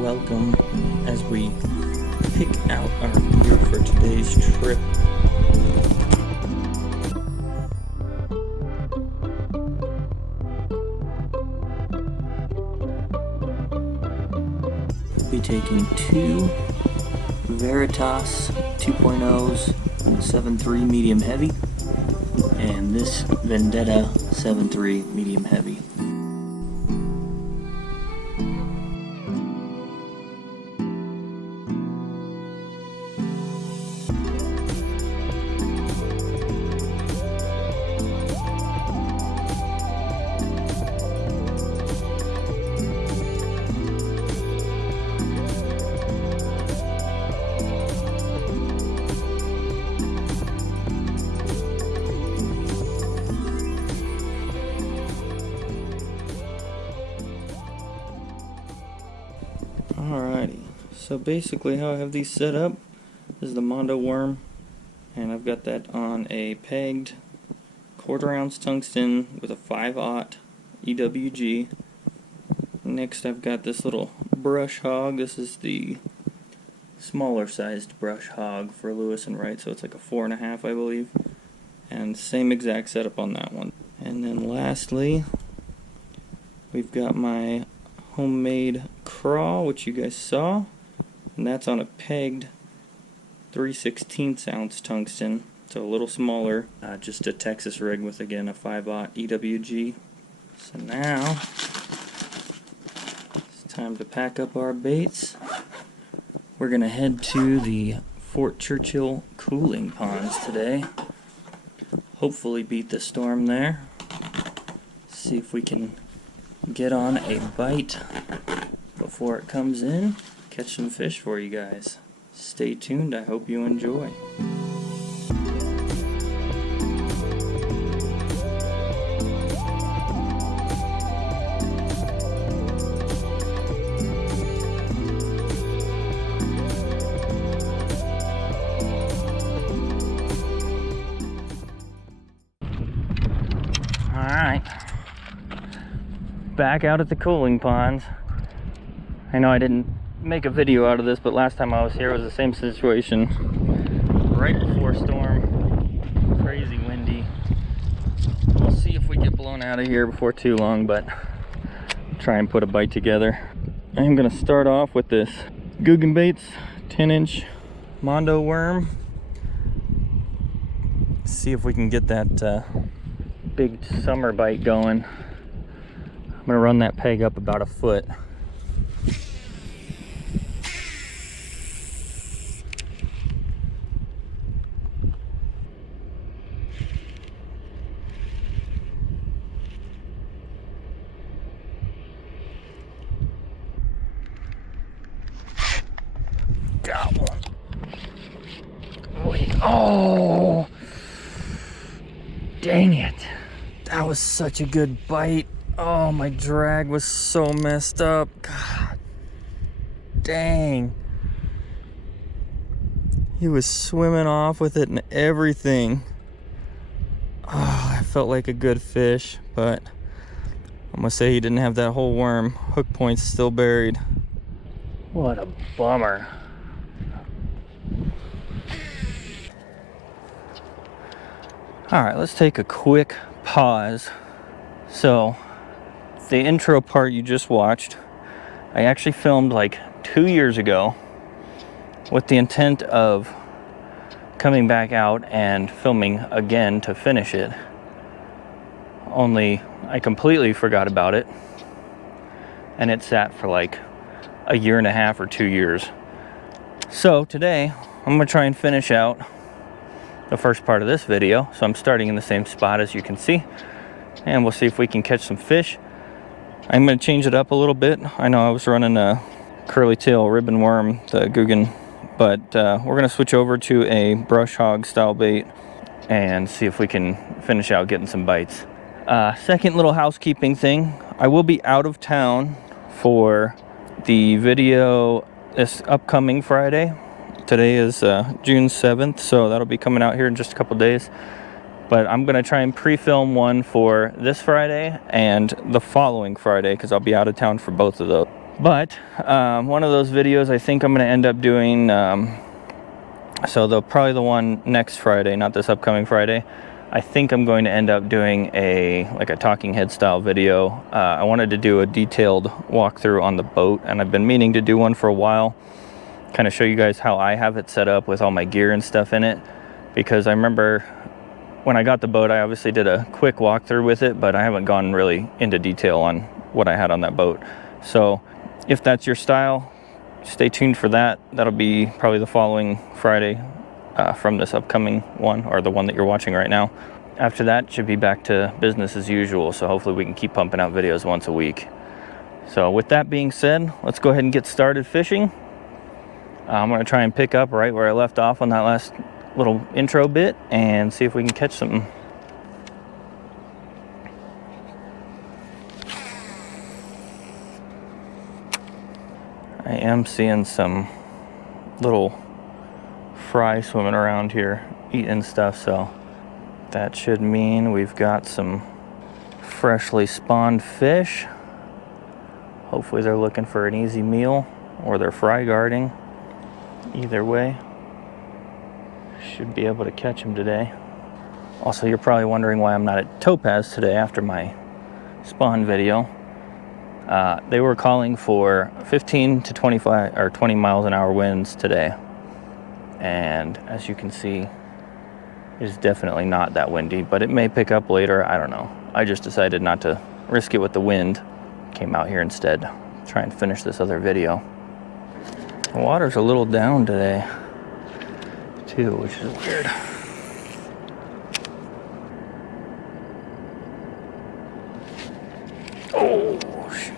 welcome as we pick out our gear for today's trip. We'll be taking two Veritas 2.0s, 7.3 medium heavy, and this Vendetta 7.3 medium heavy. Alrighty, so basically how I have these set up is the Mondo worm, and I've got that on a pegged 1/4 ounce tungsten with a 5/0 EWG. Next I've got this little brush hog. This is the smaller sized brush hog for Lewis and Wright, so it's like a 4.5 I believe, and same exact setup on that one. And then lastly we've got my homemade craw, which you guys saw, and that's on a pegged 3/16 ounce tungsten, so a little smaller, just a Texas rig with again a 5/0 EWG. So now it's time to pack up our baits. We're gonna head to the Fort Churchill cooling ponds today, hopefully beat the storm there, see if we can get on a bite before it comes in, catch some fish for you guys. Stay tuned, I hope you enjoy. Alright, back out at the cooling ponds. I know I didn't make a video out of this, but last time I was here was the same situation. Right before storm, crazy windy. We'll see if we get blown out of here before too long, but try and put a bite together. I'm gonna start off with this Guggen Baits 10-inch Mondo worm. See if we can get that big summer bite going. I'm gonna run that peg up about 1 foot. Got one. Wait. Oh, dang it. That was such a good bite. Oh, my drag was so messed up. God dang. He was swimming off with it and everything. Oh, I felt like a good fish, but I'm gonna say he didn't have that whole worm. Hook point's still buried. What a bummer. Alright, let's take a quick pause. So, the intro part you just watched, I actually filmed like 2 years ago with the intent of coming back out and filming again to finish it. Only I completely forgot about it, and it sat for like 1.5 years or 2 years. So today I'm gonna try and finish out the first part of this video. So I'm starting in the same spot as you can see, and we'll see if we can catch some fish. I'm going to change it up a little bit. I know I was running a curly tail ribbon worm, the Guggen, but we're going to switch over to a brush hog style bait and see if we can finish out getting some bites. Second little housekeeping thing, I will be out of town for the video this upcoming Friday. Today is June 7th, so that'll be coming out here in just a couple days. But I'm going to try and pre-film one for this Friday and the following Friday, because I'll be out of town for both of those. But one of those videos I think I'm going to end up doing, so probably the one next Friday, not this upcoming Friday, I think I'm going to end up doing a talking head style video. I wanted to do a detailed walkthrough on the boat, and I've been meaning to do one for a while, kind of show you guys how I have it set up with all my gear and stuff in it, because I remember when I got the boat, I obviously did a quick walkthrough with it, but I haven't gone really into detail on what I had on that boat. So if that's your style, stay tuned for that. That'll be probably the following Friday from this upcoming one, or the one that you're watching right now. After that, should be back to business as usual, so hopefully we can keep pumping out videos once a week. So with that being said, let's go ahead and get started fishing. I'm going to try and pick up right where I left off on that last little intro bit and see if we can catch something. I am seeing some little fry swimming around here eating stuff, so that should mean we've got some freshly spawned fish. Hopefully they're looking for an easy meal, or they're fry guarding. Either way, should be able to catch them today. Also, you're probably wondering why I'm not at Topaz today after my spawn video. They were calling for 15 to 25 or 20 miles an hour winds today, and as you can see, it's definitely not that windy, but it may pick up later. I don't know. I just decided not to risk it with the wind. Came out here instead, try and finish this other video. The water's a little down today too, which is weird. Oh, shoot.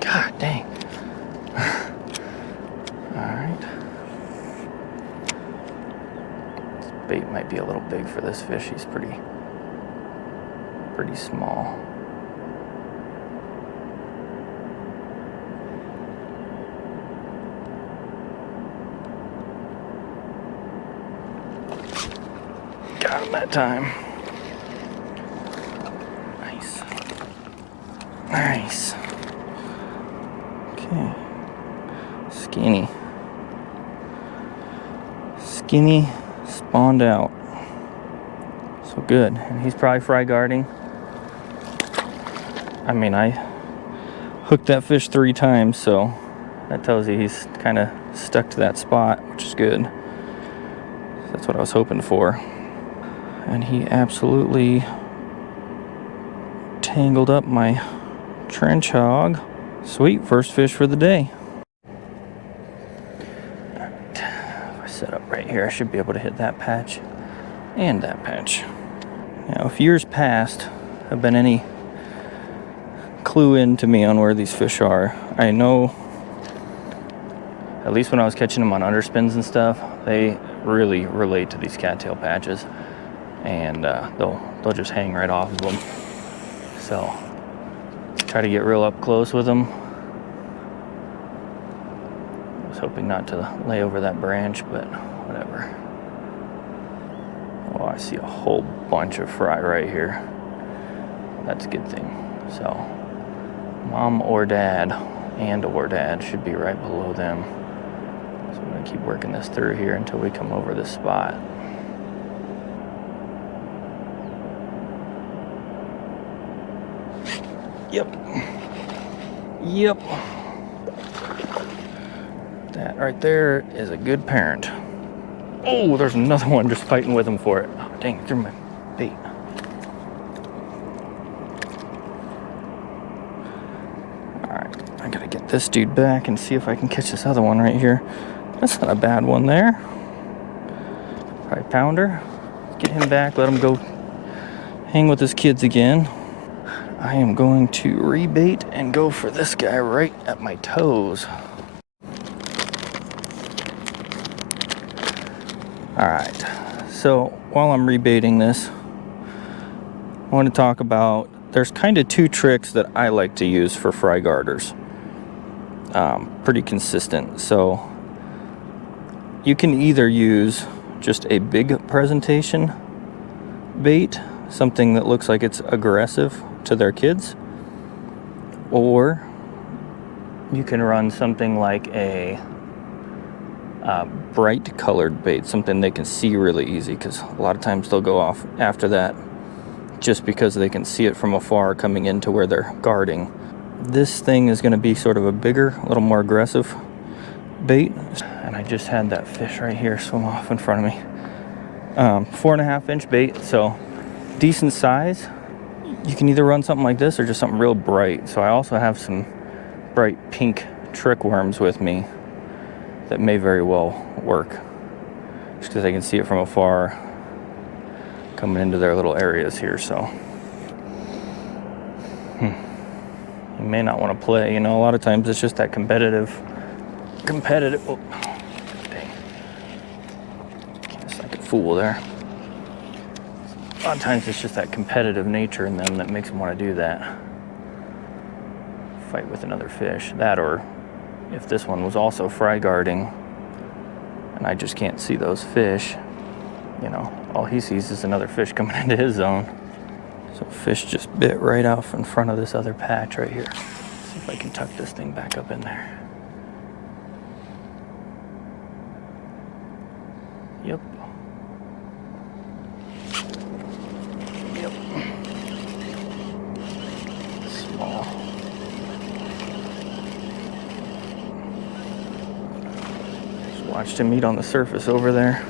God dang. Alright. This bait might be a little big for this fish. He's pretty small. Got him that time. Nice. Nice. Okay. Skinny spawned out. So good. And he's probably fry guarding. I mean, I hooked that fish 3 times, so that tells you he's kind of stuck to that spot, which is good. That's what I was hoping for. And he absolutely tangled up my trench hog. Sweet, first fish for the day. If I set up right here, I should be able to hit that patch and that patch. Now, if years past have been any clue in to me on where these fish are, I know, at least when I was catching them on underspins and stuff, they really relate to these cattail patches, and they'll just hang right off of them. So try to get real up close with them. I was hoping not to lay over that branch, but whatever. Oh, I see a whole bunch of fry right here. That's a good thing. So mom or dad should be right below them. So we're gonna keep working this through here until we come over this spot. Yep. That right there is a good parent. Oh, there's another one just fighting with him for it. Oh, dang, it threw my bait. Alright, I gotta get this dude back and see if I can catch this other one right here. That's not a bad one there. Probably pounder. Get him back, let him go hang with his kids again. I am going to rebait and go for this guy right at my toes. Alright, so while I'm rebaiting this, I want to talk about, there's kind of 2 tricks that I like to use for fry garters. Pretty consistent. So you can either use just a big presentation bait, something that looks like it's aggressive to their kids, or you can run something like a bright colored bait, something they can see really easy, because a lot of times they'll go off after that just because they can see it from afar coming into where they're guarding. This thing is going to be sort of a bigger, a little more aggressive bait. And I just had that fish right here swim off in front of me. 4.5 inch bait, so decent size. You can either run something like this or just something real bright. So I also have some bright pink trick worms with me that may very well work, just because I can see it from afar coming into their little areas here. So you may not want to play, you know, a lot of times it's just that competitive, oh, dang. Guess like a fool there. A lot of times it's just that competitive nature in them that makes them want to do that. Fight with another fish. That, or if this one was also fry guarding and I just can't see those fish, you know, all he sees is another fish coming into his zone. So fish just bit right off in front of this other patch right here. See if I can tuck this thing back up in there. Yep. Yep. Small. Just watched him eat on the surface over there.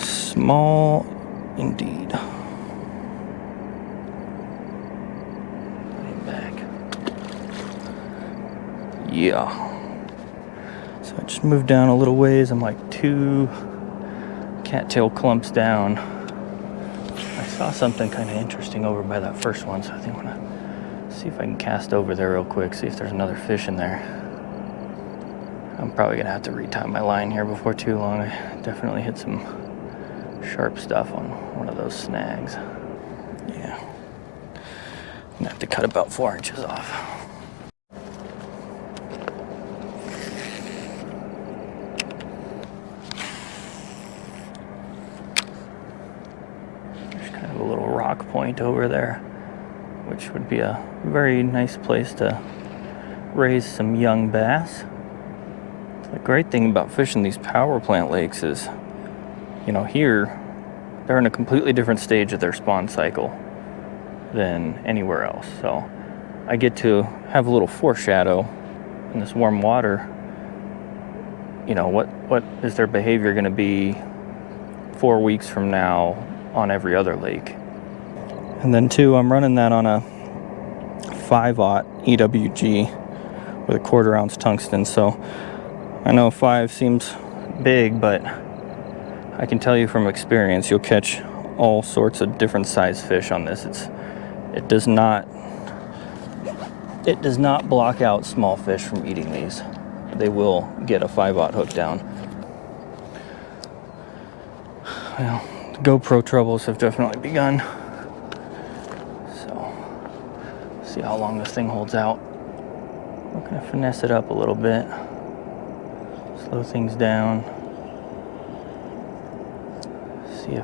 Small indeed. Back. Yeah. So I just moved down a little ways. I'm like 2 cattail clumps down. I saw something kind of interesting over by that first one, so I think I'm gonna see if I can cast over there real quick, see if there's another fish in there. I'm probably gonna have to retie my line here before too long. I definitely hit some sharp stuff on one of those snags. Yeah. I'm gonna have to cut about 4 inches off. There's kind of a little rock point over there, which would be a very nice place to raise some young bass. The great thing about fishing these power plant lakes is, you know, here they're in a completely different stage of their spawn cycle than anywhere else. So I get to have a little foreshadow in this warm water. You know, what is their behavior going to be 4 weeks from now on every other lake. And then too, I'm running that on a 5/0 EWG with a 1/4 ounce tungsten. So I know 5 seems big, but I can tell you from experience, you'll catch all sorts of different size fish on this. It does not block out small fish from eating these. They will get a 5/0 hook down. Well, the GoPro troubles have definitely begun. So, see how long this thing holds out. We're gonna finesse it up a little bit, slow things down. See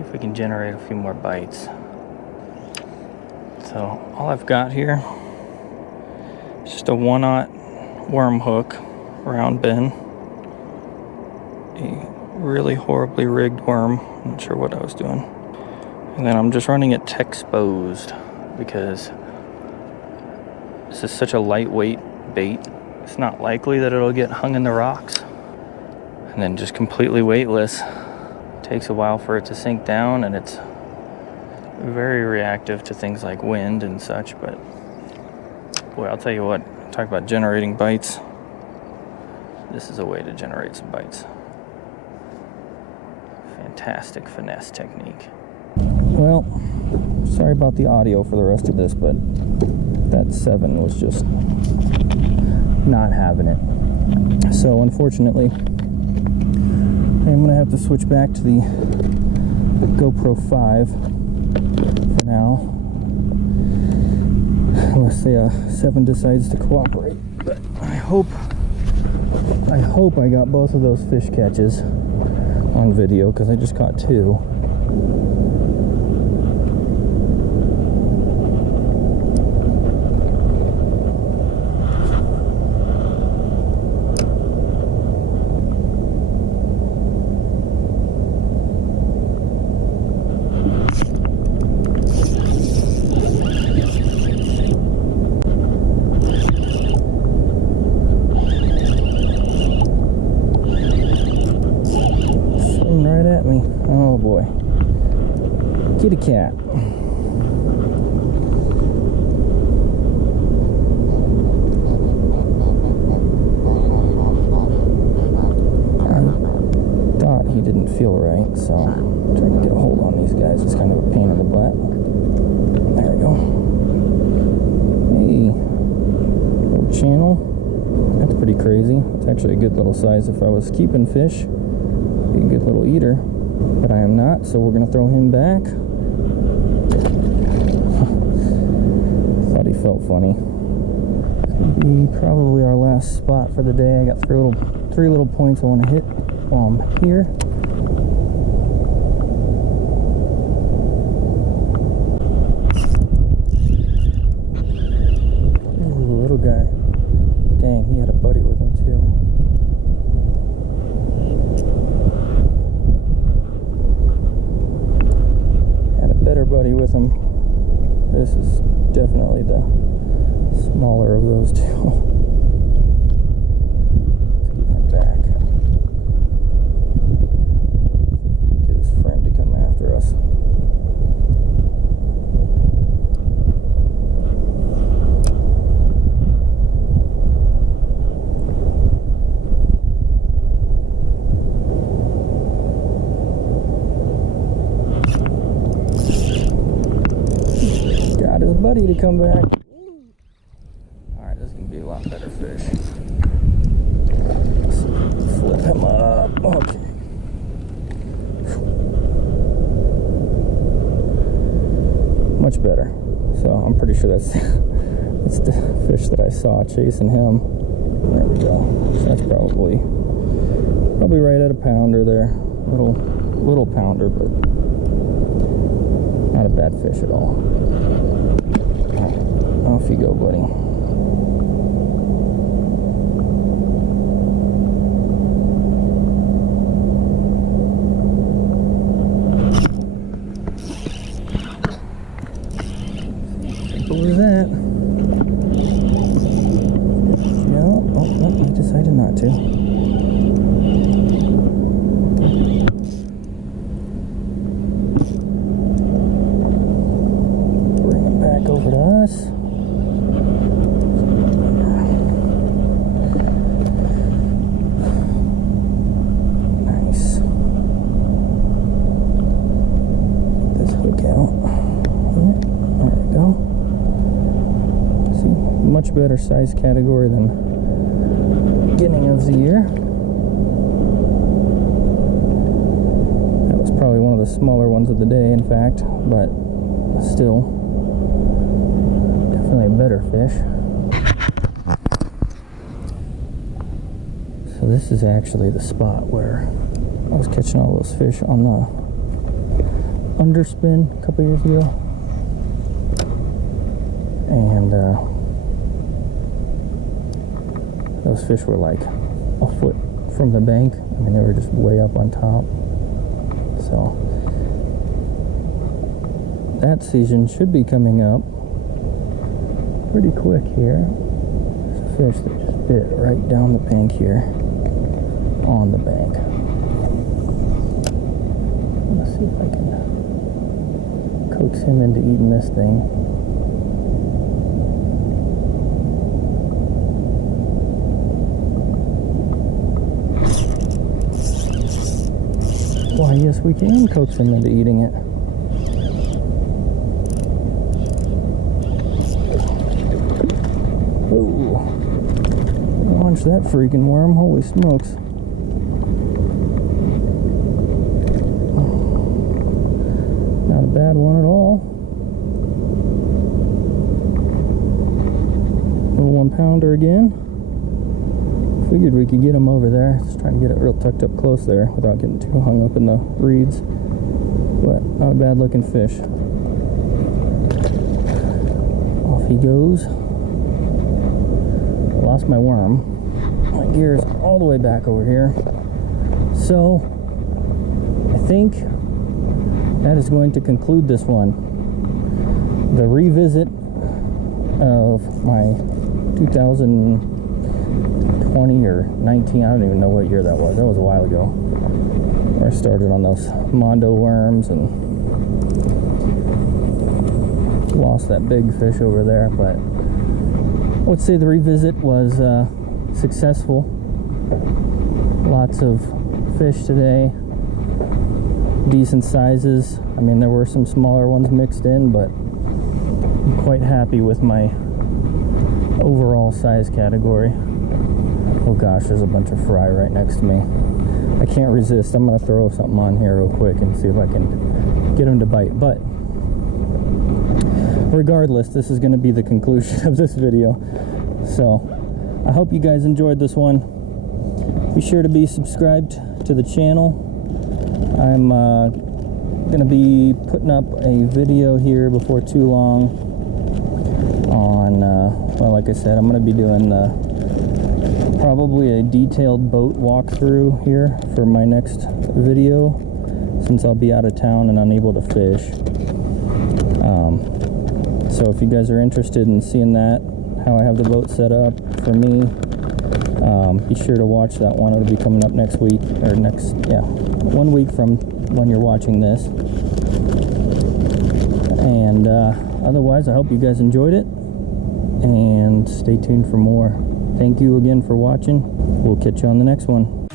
if we can generate a few more bites. So all I've got here is just a 1/0 worm hook, round bend, a really horribly rigged worm. I'm not sure what I was doing. And then I'm just running it exposed because this is such a lightweight bait. It's not likely that it'll get hung in the rocks. And then just completely weightless. Takes a while for it to sink down, and it's very reactive to things like wind and such. But boy, I'll tell you what, talk about generating bites. This is a way to generate some bites. Fantastic finesse technique. Well, sorry about the audio for the rest of this, but that 7 was just not having it. So unfortunately, I'm gonna have to switch back to the GoPro 5 for now. unless the 7 decides to cooperate. But I hope I got both of those fish catches on video, because I just caught 2. Oh boy. Kitty cat. I thought he didn't feel right, so I'm trying to get a hold on these guys. It's kind of a pain in the butt. There we go. Hey. Little channel. That's pretty crazy. It's actually a good little size. If I was keeping fish, be a good little eater. But I am not, so we're going to throw him back. Thought he felt funny. This could be probably our last spot for the day. I got three little points I want to hit while I'm here. Ooh, little guy. Dang, he had a buddy with him too. Better buddy with him. This is definitely the smaller of those 2. Let's get him back. Get his friend to come after us. His buddy to come back. Alright, this is gonna be a lot better fish. Let's flip him up. Okay. Much better. So I'm pretty sure that's the fish that I saw chasing him. There we go. So that's probably right at a pounder there. Little pounder, but not a bad fish at all. Off you go, buddy. What was that? Yeah. Oh, no, he decided not to. Bring him back over to us. Much better size category than beginning of the year. That was probably one of the smaller ones of the day, in fact, but still definitely a better fish. So this is actually the spot where I was catching all those fish on the underspin a couple years ago, and those fish were like a foot from the bank. I mean, they were just way up on top. So that season should be coming up pretty quick here. There's a fish that just bit right down the bank here, on the bank. Let's see if I can coax him into eating this thing. Why, yes, we can coax him into eating it. Oh, launch that freaking worm, holy smokes. Not a bad one at all. 1 pounder again. Figured we could get him over there. Just trying to get it real tucked up close there without getting too hung up in the reeds. But not a bad looking fish. Off he goes. I lost my worm. My gear is all the way back over here. So I think that is going to conclude this one. The revisit of my 2020 or 19, I don't even know what year that was. That was a while ago. Where I started on those Mondo worms and lost that big fish over there. But I would say the revisit was successful. Lots of fish today. Decent sizes. I mean, there were some smaller ones mixed in, but I'm quite happy with my overall size category. Oh gosh, there's a bunch of fry right next to me. I can't resist. I'm gonna throw something on here real quick and see if I can get them to bite. But regardless, this is gonna be the conclusion of this video. So I hope you guys enjoyed this one. Be sure to be subscribed to the channel. I'm gonna be putting up a video here before too long on well, like I said, I'm gonna be doing probably a detailed boat walkthrough here for my next video, since I'll be out of town and unable to fish. So if you guys are interested in seeing that, how I have the boat set up for me, be sure to watch that one. It'll be coming up next week, or next, yeah, 1 week from when you're watching this. And otherwise, I hope you guys enjoyed it, and stay tuned for more. Thank you again for watching. We'll catch you on the next one.